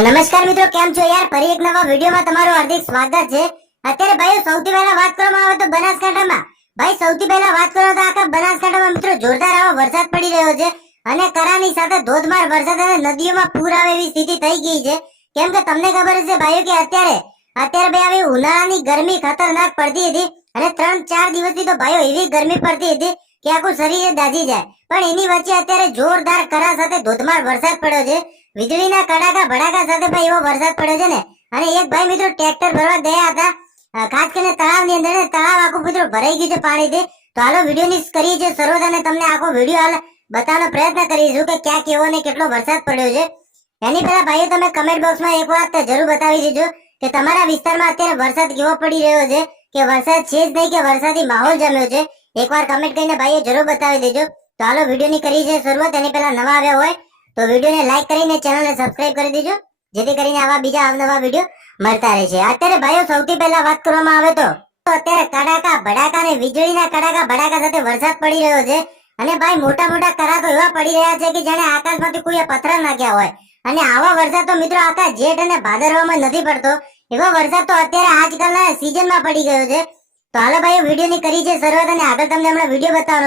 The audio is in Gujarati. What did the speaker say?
નમસ્કાર મિત્રો, કેમ છો યાર? ફરી એક નવા વિડીયોમાં તમારું હાર્દિક સ્વાગત છે. અત્યારે ભાઈઓ સૌથી પહેલા વાત કરવામાં આવે તો બનાસકાંઠામાં ભાઈ સૌથી પહેલા વાત કરો તો આખા બનાસકાંઠામાં મિત્રો જોરદાર આવો વરસાદ પડી રહ્યો છે અને કરાની સાથે ધોધમાર વરસાદ અને નદીઓમાં પૂર આવે એવી સ્થિતિ થઈ ગઈ છે. કેમ કે તમને ખબર છે ભાઈઓ કે અત્યારે ભાઈ આવી ઉનાળાની ગરમી ખતરનાક પડતી હતી અને 3-4 દિવસથી તો ભાઈઓ એવી ગરમી પડતી હતી કે આખું શરીર દાઝી જાય. પણ એની વચ્ચે અત્યારે જોરદાર કરા સાથે ધોધમાર વરસાદ પડ્યો છે. વીજળીના કડાકા ભડાકા સાથે ભાઈ એવો વરસાદ પડ્યો છે ને. અને એક ભાઈ મિત્રો ટ્રેક્ટર ભરવા ગયા હતા, ખાસ કરીને તળાવની અંદર, ને તળાવ આખું મિત્રો ભરાઈ ગયું છે પાણીથી. તો હાલો વિડીયોની કરીએ છીએ શરૂઆત અને તમને આખો વિડીયો હાલ બતાવવાનો પ્રયત્ન કરીશું કે ક્યાં કેવો ને કેટલો વરસાદ પડ્યો છે. એની પહેલા ભાઈઓ તમે કમેન્ટ બોક્સમાં એક વાત જરૂર બતાવી દેજો કે તમારા વિસ્તારમાં અત્યારે વરસાદ કેવો પડી રહ્યો છે, કે વરસાદ છે જ નહીં કે વરસાદી માહોલ જમ્યો છે. એકવાર કમેન્ટ કરીને ભાઈઓ જરૂર બતાવી દેજો. તો હાલો વિડીયોની કરી છે શરૂઆત. એની પહેલા નવા આવ્યા હોય તો વિડીયોને લાઈક કરીને ચેનલને સબસ્ક્રાઇબ કરી દેજો, જેથી કરીને આવા બીજા અવનવા વિડીયો મળતા રહે છે. અત્યારે ભાઈઓ સૌથી પહેલા વાત કરવામાં આવે તો અત્યારે કડાકા ભડાકા અને વીજળીના કડાકા ભડાકા સાથે વરસાદ પડી રહ્યો છે. અને ભાઈ મોટા મોટા કરા તો એવા પડી રહ્યા છે કે જાણે આકાશમાંથી કોઈ પથ્થર નાખ્યા હોય. અને આવા વરસાદ તો મિત્રો આખા જેઠ અને ભાદરવામાં નથી પડતો. એવો વરસાદ તો અત્યારે આજકાલના સીઝનમાં પડી ગયો છે. તો હાલો ભાઈઓ વિડીયોની કરી છે શરૂઆત અને આગળ તમને હમણાં વિડીયો બતાવવાનો